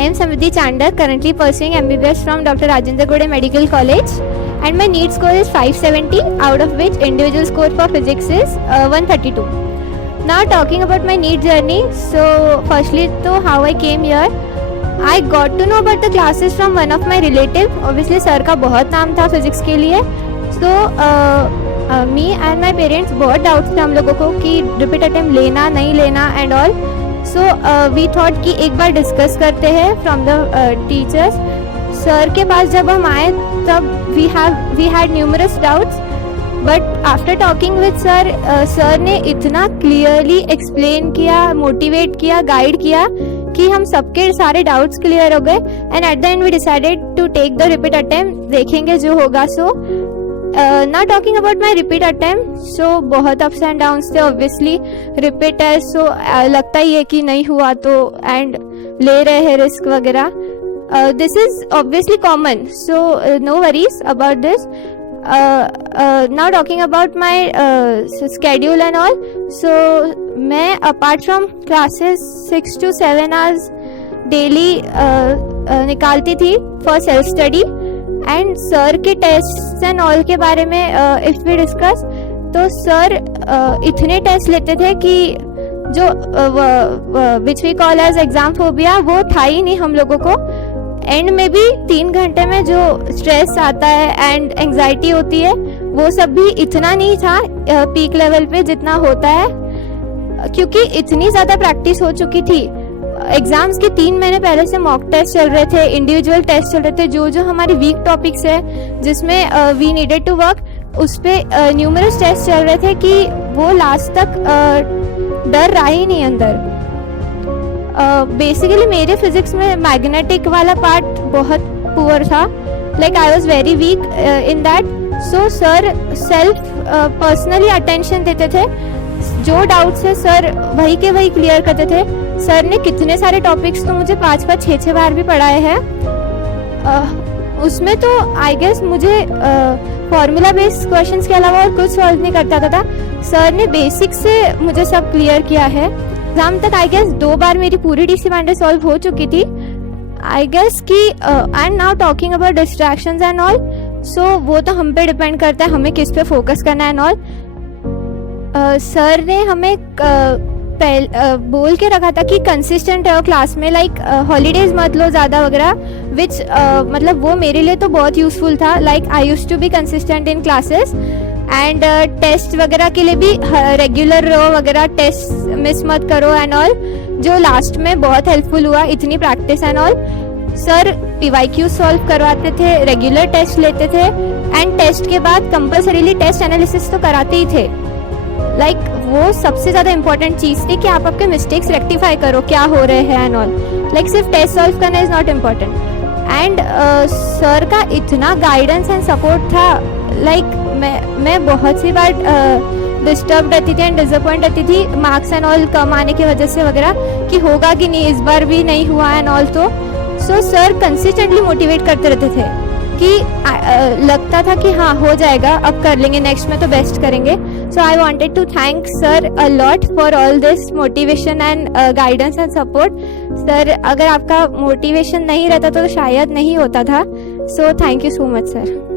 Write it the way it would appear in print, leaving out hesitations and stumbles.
I am Samriddhi Chandak, currently pursuing MBBS from Dr. Rajendra Gode Medical College, and my NEET score is 570, out of which individual score for physics is 132. Now talking about my NEET journey, so firstly to how I came here, I got to know about the classes from one of my relative. Obviously sir का बहुत नाम था physics के लिए, so me and my parents बहुत doubts थे हम लोगों को कि रिपीट अटेम्प्ट लेना नहीं लेना and all. So we thought कि एक बार डिस्कस करते हैं फ्रॉम द टीचर्स. सर के पास जब हम आए तब we had numerous doubts, but after talking with sir, sir ने इतना क्लियरली एक्सप्लेन किया, मोटिवेट किया, गाइड किया कि हम सबके सारे डाउट्स क्लियर हो गए. And at the end we decided to take the repeat attempt, देखेंगे जो होगा. सो now talking about my repeat attempt, so बहुत ups and downs थे obviously. repeat है so लगता ही है कि नहीं हुआ तो and ले रहे हैं risk वगैरह. This is obviously common, so no worries about this. Now talking about my schedule and all, so मैं apart from classes 6 to 7 hours daily निकालती थी for self study. And sir के टेस्ट एंड ऑल के बारे में if we discuss, तो sir इतने test लेते थे कि जो which we call as exam phobia वो था ही नहीं हम लोगों को. एंड में भी 3 घंटे में जो स्ट्रेस आता है एंड एंजाइटी होती है वो सब भी इतना नहीं था पीक लेवल पे जितना होता है, क्योंकि इतनी ज़्यादा प्रैक्टिस हो चुकी थी. एग्जाम्स के 3 महीने पहले से मॉक टेस्ट चल रहे थे, इंडिविजुअल टेस्ट चल रहे थे, जो हमारे वीक टॉपिक्स है जिसमें वी नीडेड टू वर्क, उस पर न्यूमरस टेस्ट चल रहे थे कि वो लास्ट तक डर रहा ही नहीं अंदर. बेसिकली मेरे फिजिक्स में मैग्नेटिक वाला पार्ट बहुत पुअर था, like I was very weak in that. So sir self personally attention देते थे, जो डाउट्स है सर वही के वही क्लियर करते थे. सर ने कितने सारे टॉपिक्स तो मुझे 5-5, 6-6 बार भी पढ़ाए हैं. उसमें तो आई गेस मुझे फॉर्मूला बेस्ड क्वेश्चंस के अलावा और कुछ सॉल्व नहीं करता था. सर ने बेसिक से मुझे सब क्लियर किया है. एग्जाम तक आई गेस 2 बार मेरी पूरी डीसी माइंडर सॉल्व हो चुकी थी आई गेस कि. And now talking about distractions and all, so वो तो हम पे डिपेंड करता है हमें किस पे फोकस करना है एंड ऑल. सर ने हमें बोल के रखा था कि कंसिस्टेंट रहो क्लास में, लाइक हॉलीडेज मत लो ज़्यादा वगैरह, विच मतलब वो मेरे लिए तो बहुत यूज़फुल था. Like I used to be consistent in classes and test वगैरह के लिए भी रेगुलर रहो वगैरह, टेस्ट मिस मत करो एंड ऑल, जो लास्ट में बहुत हेल्पफुल हुआ इतनी practice and all. Sir PYQ solve करवाते थे, रेगुलर टेस्ट लेते थे एंड टेस्ट के बाद कंपल्सरीली टेस्ट एनालिसिस तो कराते ही थे. लाइक वो सबसे ज़्यादा इंपॉर्टेंट चीज़ थी कि आप आपके मिस्टेक्स रेक्टिफाई करो, क्या हो रहे हैं एंड ऑल. लाइक सिर्फ टेस्ट सॉल्व करना is not important. And sir का इतना गाइडेंस एंड सपोर्ट था, लाइक मैं बहुत सी बार डिस्टर्ब रहती थी एंड डिसअपॉइंट रहती थी मार्क्स एंड ऑल कम आने की वजह से वगैरह, कि होगा कि नहीं, इस बार भी नहीं हुआ एंड ऑल. तो सो सर कंसिस्टेंटली मोटिवेट करते रहते थे कि लगता था कि हाँ हो जाएगा, अब कर लेंगे, नेक्स्ट में तो बेस्ट करेंगे. So I wanted to thank sir a lot for all this motivation and guidance and support. Sir अगर आपका मोटिवेशन नहीं रहता तो शायद नहीं होता था. So thank you so much sir.